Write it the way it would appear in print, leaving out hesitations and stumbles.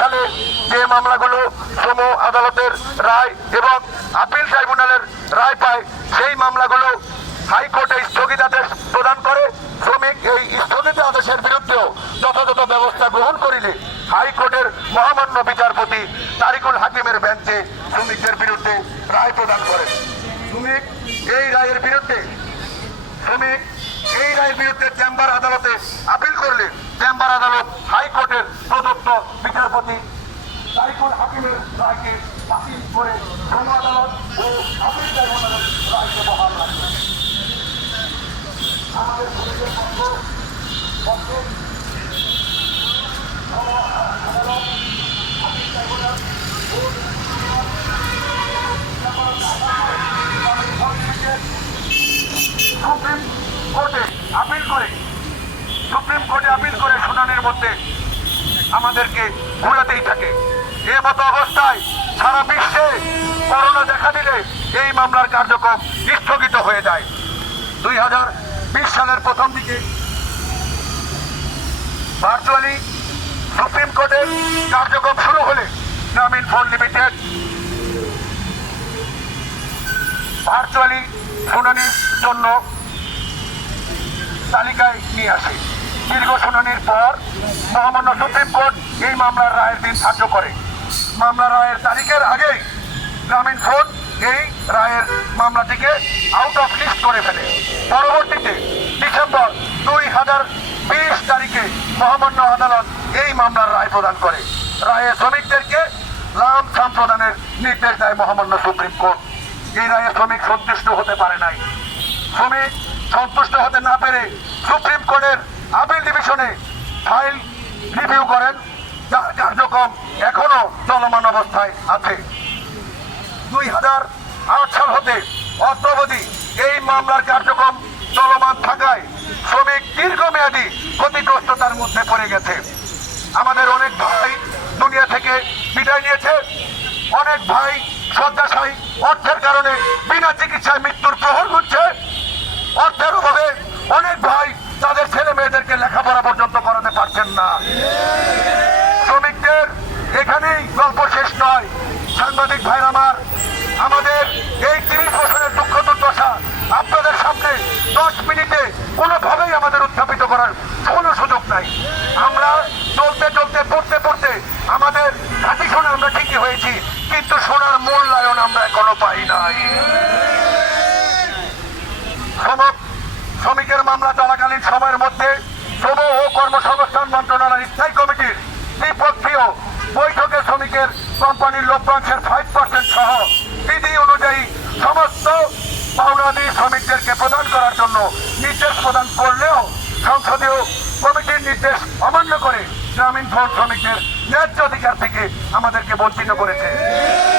সালে যে মামলাগুলো শ্রম আদালতের রায় এবং আপিল ট্রাইব্যুনালের রায় পায়, সেই মামলাগুলো হাইকোর্টে স্থগিতাদেশ প্রদান করে। শ্রমিক এই স্থগিতাদেশের বিরুদ্ধেও যথাযথ ব্যবস্থা গ্রহণ করিলে হাইকোর্টের মহামান্য বিচারপতি তারিকুল হাকিমের বেঞ্চে শ্রমিকদের বিরুদ্ধে রায় প্রদান করে। শ্রমিক এই রায়ের বিরুদ্ধে চেম্বার আদালতে আপিল করলে চেম্বার আদালত হাইকোর্টের প্রদত্ত বিচারপতি তারিকুল হাকিমের রায়কে বাতিল করে শ্রম আদালত ও আপিল ট্রাইব্যুনালের রায়কে বহাল রাখে। আমাদের শ্রমিকের পক্ষে আদালত, আপিল ট্রাইব্যুনাল ও সুপ্রিম কোর্টে আপিল করে শুনানির মধ্যে আমাদেরকে ঘুরাতেই থাকে। এ মতো অবস্থায় সারা বিশ্বে করোনা দেখা দিলে এই মামলার কার্যক্রম স্থগিত হয়ে যায়। 2020 সালের প্রথম দিকে ভার্চুয়ালি সুপ্রিম কোর্টের কার্যক্রম শুরু হলে গ্রামীণ ফোন লিমিটেড ভার্চুয়ালি শুনানির জন্য তালিকায় নিয়ে আসে। দীর্ঘ শুনানির পর মহামান্য সুপ্রিম কোর্ট এই মামলার রায়ের দিন ধার্য করে। মামলার রায়ের তারিখের আগেই গ্রামীণ ফোন এই রায়ের মামলাটিকে আউট অফ লিস্ট করে ফেলে। পরবর্তীতে ডিসেম্বর 2020 তারিখে মহামান্য আদালত এই মামলার রায় প্রদান করে। রায়ে শ্রমিকদেরকে লাম সাম প্রদানের নির্দেশ দেয় মহামান্য সুপ্রিম কোর্ট। এই রায়ে শ্রমিক সন্তুষ্ট হতে পারে নাই। শ্রমিক সন্তুষ্ট হতে না পেরে সুপ্রিম কোর্টের আপিল ডিভিশনে ফাইল রিভিউ করেন, যার কার্যক্রম এখনো চলমান অবস্থায় আছে। 2008 সাল হতে অদ্যাবধি এই মামলার কার্যক্রম চলমান থাকায় শ্রমিক দীর্ঘমেয়াদী ক্ষতিগ্রস্ততার মধ্যে পড়ে গেছে। আমাদের অনেক ভাই দুনিয়া থেকে বিদায় নিয়েছে, অনেক ভাই শয্যাশায়ী, অর্থের কারণে বিনা চিকিৎসায় মৃত্যুর প্রহর ঘুরছে। অর্থের অভাবে অনেক ভাই তাদের ছেলে মেয়েদেরকে লেখাপড়া পর্যন্ত করাতে পারছেন না। শ্রমিকদের এখানেই গল্প শেষ নয়। সাংবাদিক ভাইরা আমার, আমাদের এই 30 বছরের দুঃখ দুর্দশা আপনাদের সামনে 10 মিনিটে কোনোভাবেই আমাদের উত্থাপিত করার কোনো সুযোগ নাই। আমরা চলতে চলতে পড়তে পড়তে আমাদের ঘাটি শোনা আমরা ঠিকই হয়েছি, কিন্তু সোনার মূল্যায়ন আমরা এখনো পাই নাই। শ্রমিকের মামলা চলাকালীন সময়ের মধ্যে শ্রম ও কর্মসংস্থান মন্ত্রণালয়ের স্থায়ী কমিটির দ্বিপক্ষীয় বৈঠকে শ্রমিকের কোম্পানির লভ্যাংশের 5% সহ বিধি অনুযায়ী সমস্ত পাওনাদি শ্রমিকদেরকে প্রদান করার জন্য নির্দেশ প্রদান করলেও সংসদীয় কমিটির নির্দেশ অমান্য করে গ্রামীণ ফোন শ্রমিকদের ন্যায্য অধিকার থেকে আমাদেরকে বঞ্চিত করেছে।